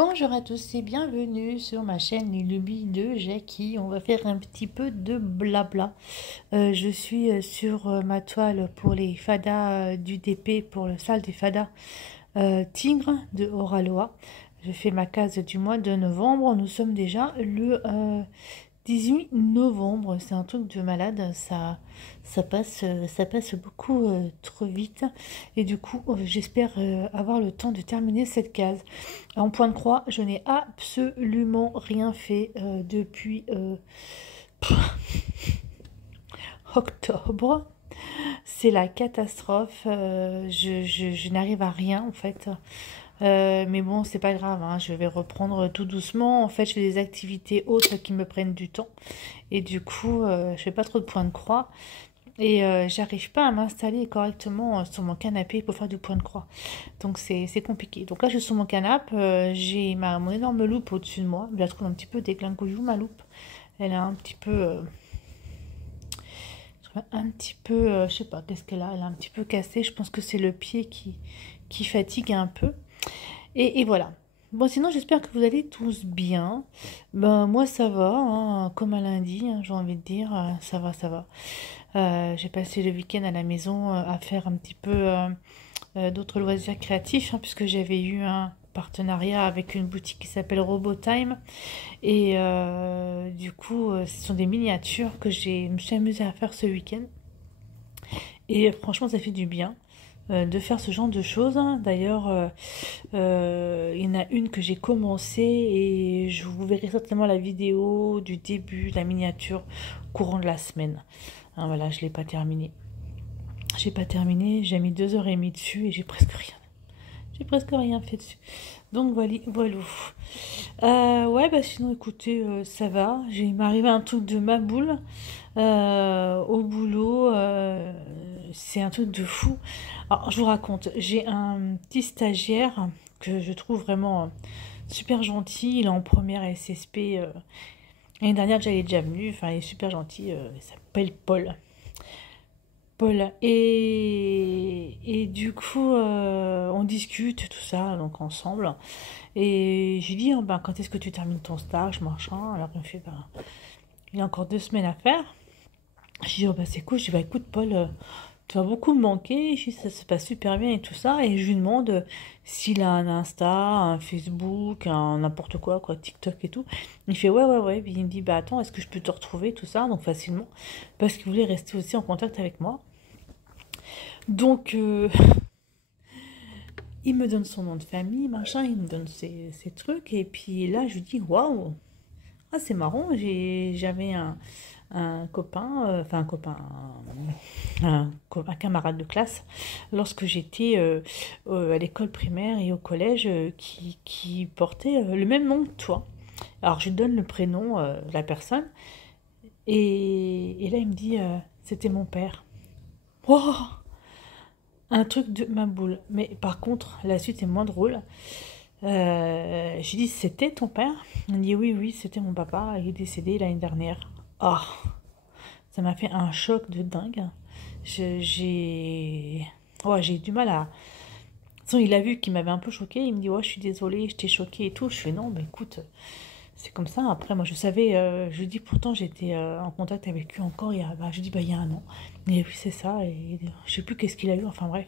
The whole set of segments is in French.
Bonjour à tous et bienvenue sur ma chaîne Les Lubies de Jackie. On va faire un petit peu de blabla. Je suis sur ma toile pour les fadas du DP, pour le salle des fadas Tigre de Oraloa. Je fais ma case du mois de novembre. Nous sommes déjà le 18 novembre. C'est un truc de malade. Ça passe beaucoup trop vite. Et du coup, j'espère avoir le temps de terminer cette case. En point de croix, je n'ai absolument rien fait depuis octobre. C'est la catastrophe. Je n'arrive à rien en fait. Mais bon, c'est pas grave, hein, je vais reprendre tout doucement. En fait, je fais des activités autres qui me prennent du temps. Et du coup, je fais pas trop de points de croix. Et j'arrive pas à m'installer correctement sur mon canapé pour faire du point de croix. Donc c'est compliqué. Donc là, je suis sur mon canapé. J'ai mon énorme loupe au-dessus de moi. Je la trouve un petit peu déglingoyou, ma loupe. Elle a un petit peu, je sais pas, qu'est-ce qu'elle a? Elle a un petit peu cassé. Je pense que c'est le pied qui fatigue un peu. Et voilà. Bon, sinon, j'espère que vous allez tous bien. Ben, moi, ça va, hein, comme un lundi, hein, j'ai envie de dire. Ça va, ça va. J'ai passé le week-end à la maison à faire un petit peu d'autres loisirs créatifs, hein, puisque j'avais eu un partenariat avec une boutique qui s'appelle Robotime. Et du coup, ce sont des miniatures que me suis amusée à faire ce week-end. Et franchement, ça fait du bien de faire ce genre de choses, hein. D'ailleurs, il y en a une que j'ai commencé et je vous verrai certainement la vidéo du début, la miniature, courant de la semaine. Hein, voilà, je ne l'ai pas terminé. J'ai pas terminé, j'ai mis 2h30 dessus et j'ai presque rien. J'ai presque rien fait dessus. Donc voilà, voilà. Ouais, bah sinon écoutez, ça va. Il m'est arrivé un truc de ma boule au boulot. C'est un truc de fou. Alors, je vous raconte, j'ai un petit stagiaire que je trouve vraiment super gentil. Il est en première SSP. L'année dernière, j'allais déjà venu. Enfin, il est super gentil. Il s'appelle Paul. Paul. Et du coup, on discute tout ça, donc ensemble. Et j'ai dit, oh, ben, quand est-ce que tu termines ton stage, machin. Alors il me fait, ben, il y a encore 2 semaines à faire. J'ai dit, oh, ben, c'est cool. Je dis, bah écoute, Paul, tu vas beaucoup me manquer. Je dis, ça se passe super bien et tout ça. Et je lui demande s'il a un Insta, un Facebook, un n'importe quoi, TikTok et tout. Il fait, ouais, ouais, ouais. Puis il me dit, bah attends, est-ce que je peux te retrouver, tout ça, donc facilement. Parce qu'il voulait rester aussi en contact avec moi. Donc, il me donne son nom de famille, machin, il me donne ses trucs. Et puis là, je lui dis, waouh, ah, c'est marrant, j'avais un copain, enfin un copain, un camarade de classe, lorsque j'étais à l'école primaire et au collège, qui portait le même nom que toi. Alors, je lui donne le prénom de la personne. Et là, il me dit, c'était mon père. Wow, un truc de ma boule. Mais par contre, la suite est moins drôle. J'ai dit, c'était ton père? Il me dit, oui, oui, c'était mon papa. Il est décédé l'année dernière. Oh, ça m'a fait un choc de dingue. J'ai eu du mal à... De toute façon, il a vu qu'il m'avait un peu choqué. Il me dit, ouais, je suis désolée, je t'ai choqué et tout. Je fais, non, bah écoute, c'est comme ça. Après, moi, je savais, je lui dis, pourtant, j'étais en contact avec lui encore je dis, bah, il y a un an. Et oui, c'est ça. Et je sais plus qu'est-ce qu'il a eu. Enfin, bref.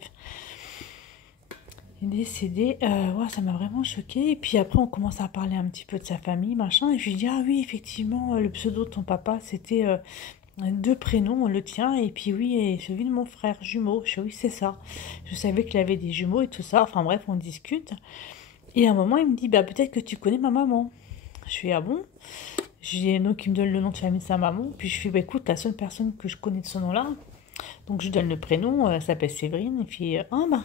Il est décédé. Ouais, ça m'a vraiment choqué. Et puis après, on commence à parler un petit peu de sa famille, machin. Et je lui dis, ah oui, effectivement, le pseudo de ton papa, c'était 2 prénoms, le tien. Et puis oui, et celui de mon frère jumeau. Je dis, oui, c'est ça. Je savais qu'il avait des jumeaux et tout ça. Enfin, bref, on discute. Et à un moment, il me dit, bah, peut-être que tu connais ma maman. Je fais, ah bon? Donc, il me donne le nom de famille de sa maman. Puis je fais, bah, écoute, la seule personne que je connais de ce nom-là. Donc, je lui donne le prénom. Elle s'appelle Séverine. Et puis, ah, bah,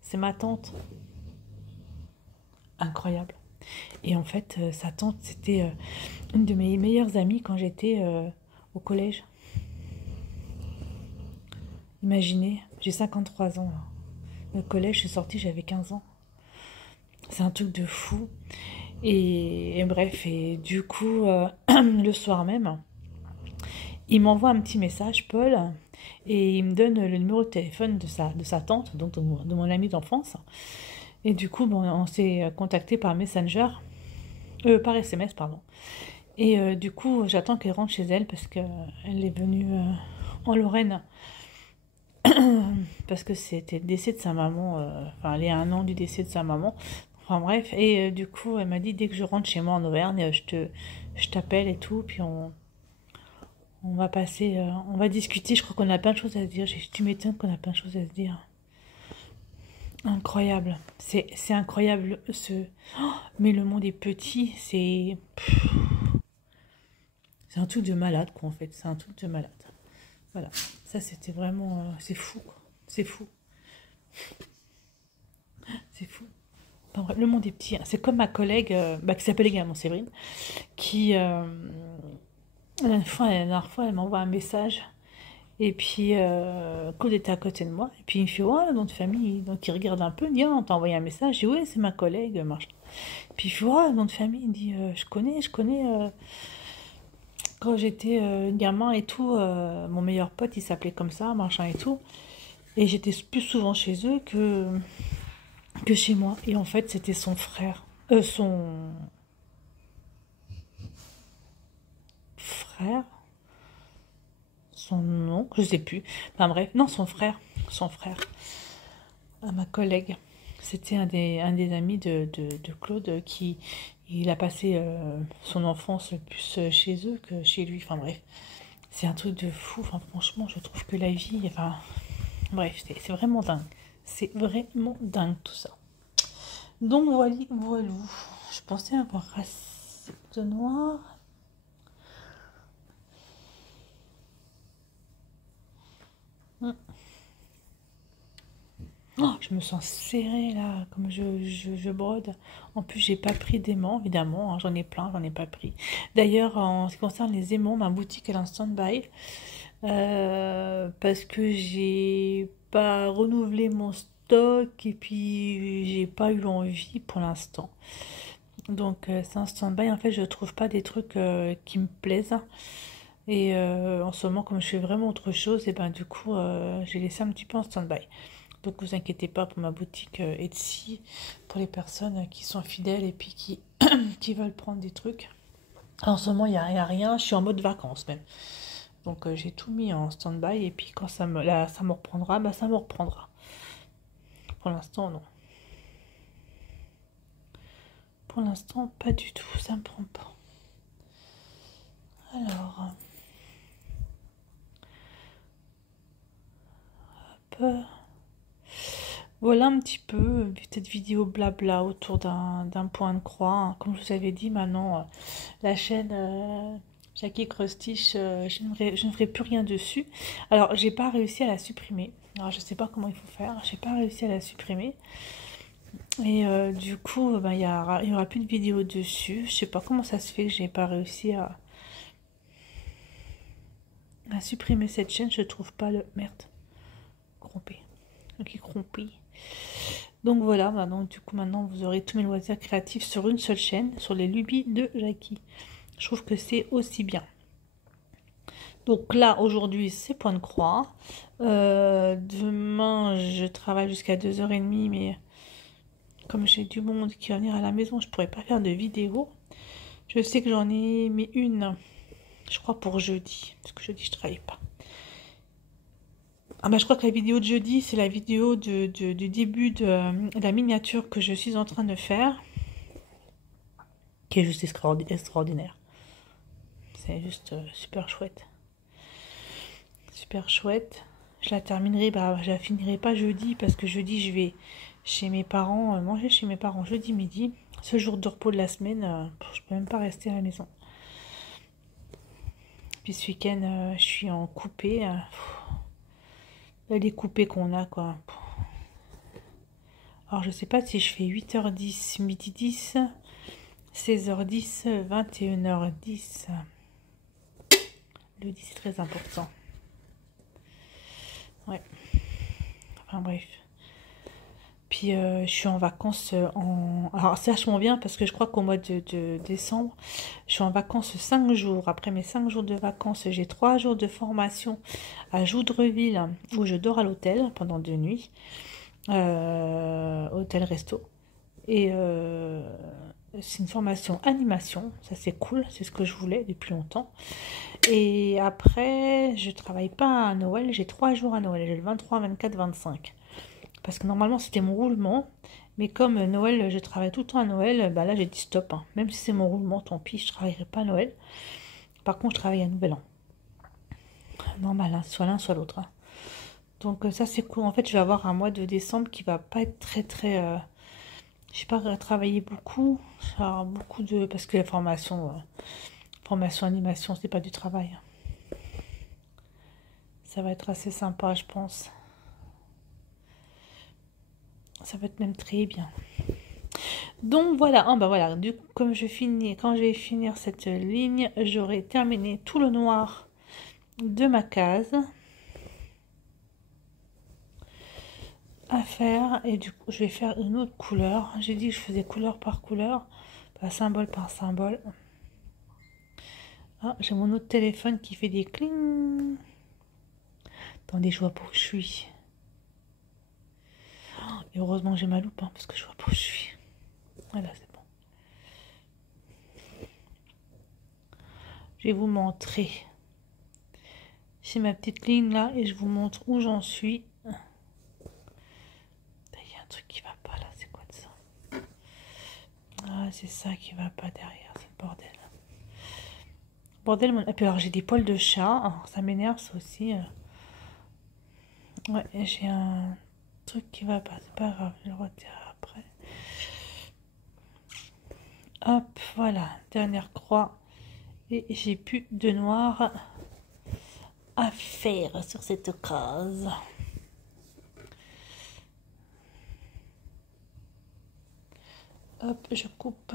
c'est ma tante. Incroyable. Et en fait, sa tante, c'était une de mes meilleures amies quand j'étais au collège. Imaginez, j'ai 53 ans là. Le collège, je suis sortie, j'avais 15 ans. C'est un truc de fou. Et bref, et du coup, le soir même, il m'envoie un petit message, Paul, et il me donne le numéro de téléphone de sa tante, donc de mon amie d'enfance. Et du coup, bon, on s'est contacté par Messenger, par SMS, pardon. Et du coup, j'attends qu'elle rentre chez elle parce qu'elle est venue en Lorraine. Parce que c'était le décès de sa maman. Enfin, elle est à 1 an du décès de sa maman. Enfin bref. Et du coup, elle m'a dit, dès que je rentre chez moi en Auvergne, je t'appelle et tout. Puis on va passer, on va discuter. Je crois qu'on a plein de choses à se dire. Tu m'étonnes qu'on a plein de choses à se dire. Incroyable. C'est incroyable ce. Oh, mais le monde est petit. C'est un truc de malade, quoi, en fait. C'est un truc de malade. Voilà. Ça, c'était vraiment. C'est fou, quoi. C'est fou. C'est fou. Enfin, bref, le monde est petit, hein. C'est comme ma collègue, qui s'appelle également Séverine, qui, la dernière fois, elle m'envoie un message. Et puis, Claude était à côté de moi. Et puis, il me fait, ouais, nom de famille. Donc, il regarde un peu, il dit, ah, on t'a envoyé un message. Je dis, ouais, c'est ma collègue, machin. Puis, il fait, ouais, nom de famille. Il dit, je connais. Quand j'étais gamin et tout, mon meilleur pote, il s'appelait comme ça, machin et tout. Et j'étais plus souvent chez eux que chez moi. Et en fait, c'était son frère. Son frère. Son nom, je sais plus. Enfin bref, non, son frère. Son frère. À ma collègue. C'était un des amis de Claude qui il a passé son enfance plus chez eux que chez lui. Enfin bref, c'est un truc de fou. Enfin franchement, je trouve que la vie, enfin bref, c'est vraiment dingue. C'est vraiment dingue tout ça. Donc voilà, voilà. Je pensais avoir assez de noir. Oh, je me sens serrée là, comme je brode. En plus, j'ai pas pris d'aimant, évidemment, hein, j'en ai plein, j'en ai pas pris. D'ailleurs, en ce qui concerne les aimants, ma boutique elle est en stand-by parce que j'ai pas renouvelé mon stock et puis j'ai pas eu l'envie pour l'instant. Donc, c'est un stand-by. En fait, je trouve pas des trucs qui me plaisent. Et en ce moment, comme je fais vraiment autre chose, et ben du coup, j'ai laissé un petit peu en stand-by. Donc vous inquiétez pas pour ma boutique Etsy, pour les personnes qui sont fidèles et puis qui veulent prendre des trucs. En ce moment, il n'y a rien, je suis en mode vacances même. Donc j'ai tout mis en stand-by et puis quand ça me reprendra, bah ça me reprendra. Pour l'instant, non. Pour l'instant, pas du tout, ça me prend pas. Alors, hop. Voilà un petit peu cette vidéo blabla autour d'un point de croix, hein. Comme je vous avais dit, maintenant, la chaîne Jackie Crustich, je ne ferai plus rien dessus. Alors, j'ai pas réussi à la supprimer. Alors, je sais pas comment il faut faire. J'ai pas réussi à la supprimer. Et du coup, il y aura plus de vidéos dessus. Je sais pas comment ça se fait que j'ai pas réussi à supprimer cette chaîne. Je trouve pas le... Merde. Crompé. Ok, crompé. Donc voilà, maintenant vous aurez tous mes loisirs créatifs sur une seule chaîne, sur les lubies de Jackie. Je trouve que c'est aussi bien. Donc là, aujourd'hui, c'est point de croix. Demain, je travaille jusqu'à 2h30, mais comme j'ai du monde qui va venir à la maison, je pourrais pas faire de vidéo. Je sais que j'en ai mis une, je crois pour jeudi, parce que jeudi, je travaille pas. Ah bah je crois que la vidéo de jeudi, c'est la vidéo du début de la miniature que je suis en train de faire. Qui est juste extraordinaire. C'est juste super chouette. Super chouette. Je la terminerai, je la finirai pas jeudi parce que jeudi je vais chez mes parents, manger chez mes parents jeudi midi. Ce jour de repos de la semaine, je peux même pas rester à la maison. Puis ce week-end, je suis en coupé. Les coupés qu'on a quoi. Alors je sais pas si je fais 8h10, midi 10, 16h10, 21h10. Le 10 c'est très important. Ouais. Enfin bref. Puis je suis en vacances Alors c'est vachement bien parce que je crois qu'au mois de décembre, je suis en vacances 5 jours. Après mes 5 jours de vacances, j'ai 3 jours de formation à Joudreville où je dors à l'hôtel pendant 2 nuits. Hôtel resto. Et c'est une formation animation, ça c'est cool, c'est ce que je voulais depuis longtemps. Et après, je travaille pas à Noël, j'ai 3 jours à Noël, j'ai le 23, 24, 25. Parce que normalement c'était mon roulement, mais comme Noël, je travaille tout le temps à Noël, bah là j'ai dit stop, hein. Même si c'est mon roulement, tant pis, je travaillerai pas à Noël. Par contre, je travaille à Nouvel An. Normal, hein, soit l'un, soit l'autre, hein. Donc ça c'est cool. En fait, je vais avoir un mois de décembre qui va pas être très très... je sais pas travailler beaucoup, alors, beaucoup de... Parce que la formation animation, c'est pas du travail, hein. Ça va être assez sympa, je pense. Ça va être même très bien. Donc voilà, ah bah voilà, du coup, comme je finis, quand je vais finir cette ligne, j'aurai terminé tout le noir de ma case à faire. Et du coup, je vais faire une autre couleur. J'ai dit que je faisais couleur par couleur, pas symbole par symbole. Ah, j'ai mon autre téléphone qui fait des cling. Attendez, je vois pas où je suis. Et heureusement que j'ai ma loupe, hein, parce que je vois pas où je suis. Voilà, c'est bon. Je vais vous montrer. J'ai ma petite ligne là et je vous montre où j'en suis. Il y a un truc qui va pas là, c'est quoi de ça? Ah, c'est ça qui va pas derrière, c'est le bordel. Bordel, mon... Et puis alors j'ai des poils de chat, alors, ça m'énerve ça aussi. Ouais, j'ai un truc qui va pas, c'est pas grave, je le retire après. Hop, voilà, dernière croix. Et j'ai plus de noir à faire sur cette case. Hop, je coupe.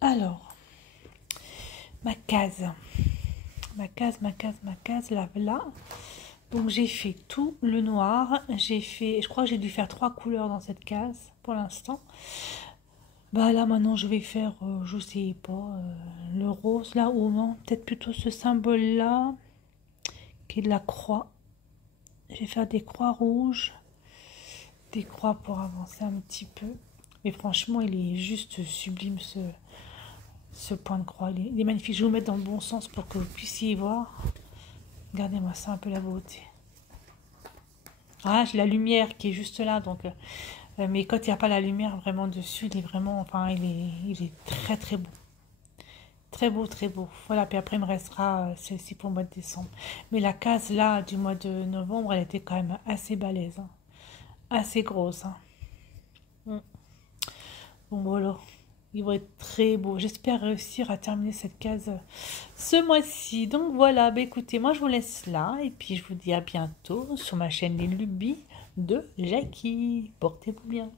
Alors, ma case, la voilà. Donc j'ai fait tout le noir. J'ai fait, je crois que j'ai dû faire 3 couleurs dans cette case pour l'instant. Bah là maintenant je vais faire, je sais pas, le rose là ou non, peut-être plutôt ce symbole là qui est de la croix. Je vais faire des croix rouges, des croix pour avancer un petit peu. Mais franchement il est juste sublime ce point de croix. Il est magnifique. Je vais vous mettre dans le bon sens pour que vous puissiez voir. Regardez-moi ça, un peu la beauté. Ah, j'ai la lumière qui est juste là, donc... mais quand il n'y a pas la lumière vraiment dessus, il est vraiment... Enfin, il est très très beau. Très beau, très beau. Voilà, puis après il me restera celle-ci pour le mois de décembre. Mais la case là, du mois de novembre, elle était quand même assez balèze, hein. Assez grosse, hein. Bon, voilà. Il va être très beau. J'espère réussir à terminer cette case ce mois-ci. Donc voilà, bah écoutez, moi je vous laisse là. Et puis je vous dis à bientôt sur ma chaîne Les Lubies de Jackie. Portez-vous bien.